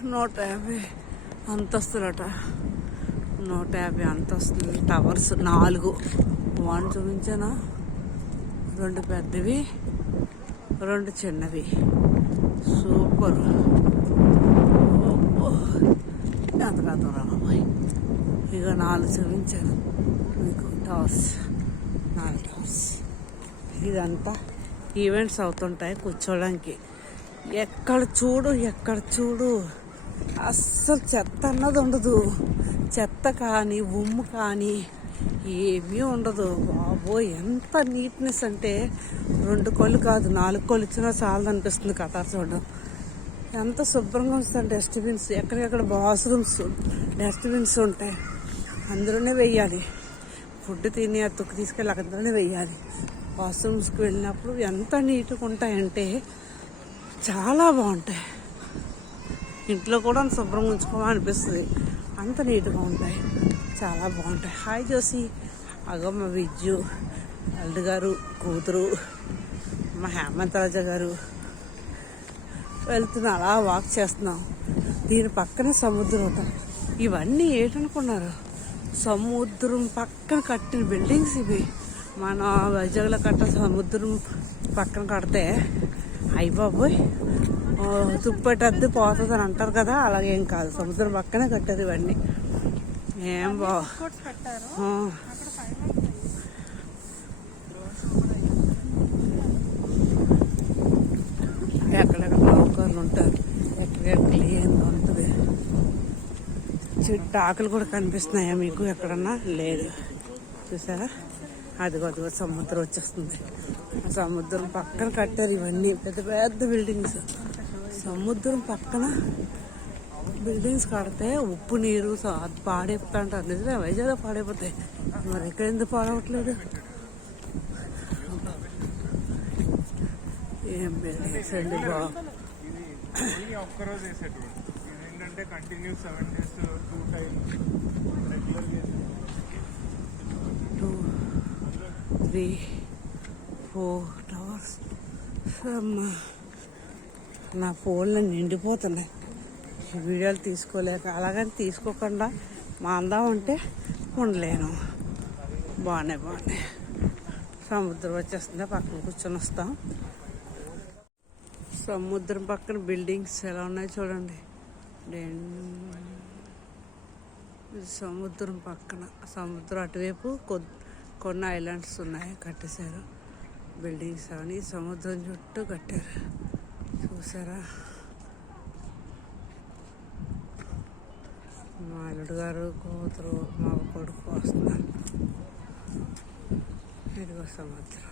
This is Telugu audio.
150 అంతస్తులట. 150 అంతస్తులు టవర్స్ 4. వన్ చూపించానా, 2 పెద్దవి, 2 చిన్నవి. సూపర్. ఎంత కథరా బాబాయ్. ఇక 4 చూపించాను మీకు టవర్స్, 4 టవర్స్. ఇదంతా ఈవెంట్స్ అవుతుంటాయి కూర్చోడానికి. ఎక్కడ చూడు అస్సలు చెత్త అన్నది ఉండదు. చెత్త కానీ ఉమ్ము కానీ ఏమీ ఉండదు బాబోయ్. ఎంత నీట్నెస్ అంటే 2 కళ్ళు కాదు 4 కళ్ళు ఇచ్చినా చాలు అనిపిస్తుంది కతార్ చూడడం. ఎంత శుభ్రంగా ఉంచుతారు. డస్ట్బిన్స్ ఎక్కడికెక్కడ వాష్రూమ్స్, డస్ట్బిన్స్ ఉంటాయి, అందులోనే వెయ్యాలి. ఫుడ్ తిని ఆ తుక్కు తీసుకెళ్ళి అందులోనే వెయ్యాలి. వాష్రూమ్స్కి వెళ్ళినప్పుడు ఎంత నీట్గా ఉంటాయంటే చాలా బాగుంటాయి. ఇంట్లో కూడా శుభ్రంగా ఉంచుకోవాలనిపిస్తుంది, అంత నీట్గా ఉంటాయి, చాలా బాగుంటాయి. హాయ్ జోసి. అగో మా విజ్జు అల్లుడు గారు కూతురు, మా హేమంతరాజ గారు వెళ్తున్నాం. అలా వాక్ చేస్తున్నాం. దీని పక్కనే సముద్రం ఉంటుంది. ఇవన్నీ ఏంటనుకున్నారు, సముద్రం పక్కన కట్టిన బిల్డింగ్స్ ఇవి. మన వైజాగ్లో కట్ట సముద్రం పక్కన కడితే అయ్య బాబోయ్ తుప్పటద్దు పోతుంది అని అంటారు కదా, అలాగేం కాదు. సముద్రం పక్కనే కట్టేది ఇవన్నీ. ఏం ఎక్కడెక్కడ నౌకర్లు ఉంటారు, ఎక్కడెక్కడ ఏం ఉంటుంది. చెట్టు ఆకులు కూడా కనిపిస్తున్నాయా మీకు ఎక్కడన్నా? లేదు. చూసారా, అదిగో సముద్రం వచ్చేస్తుంది. ఆ సముద్రం పక్కన కట్టారు ఇవన్నీ పెద్ద పెద్ద బిల్డింగ్స్. సముద్రం పక్కన బిల్డింగ్స్ కడితే ఉప్పు నీరు అది పాడైపోతా అంటారు. నిజమే, వైజాగ్లో పాడైపోతాయి. మరి ఎక్కడ ఎందుకు పాడవట్లేదు? ఏం బిల్డింగ్స్ అండి బాబు. 2, 3, 4 టవర్స్. నా ఫోన్లో నిండిపోతున్నాయి వీడియోలు తీసుకోలేక. అలాగని తీసుకోకుండా మా అందామంటే ఉండలేను. బాగున్నాయి. సముద్రం వచ్చేస్తుందా, పక్కన కూర్చొని వస్తాం. సముద్రం పక్కన బిల్డింగ్స్ ఎలా ఉన్నాయో చూడండి. సముద్రం పక్కన, సముద్రం అటువైపు కొన్ని ఐలాండ్స్ ఉన్నాయి, కట్టేశారు బిల్డింగ్స్ అని. సముద్రం చుట్టూ కట్టారు. చూసారా, మా అల్లుడు గారు కూతురు మా కొడుకు వస్తున్నారు. ఇదిగో సముద్రం.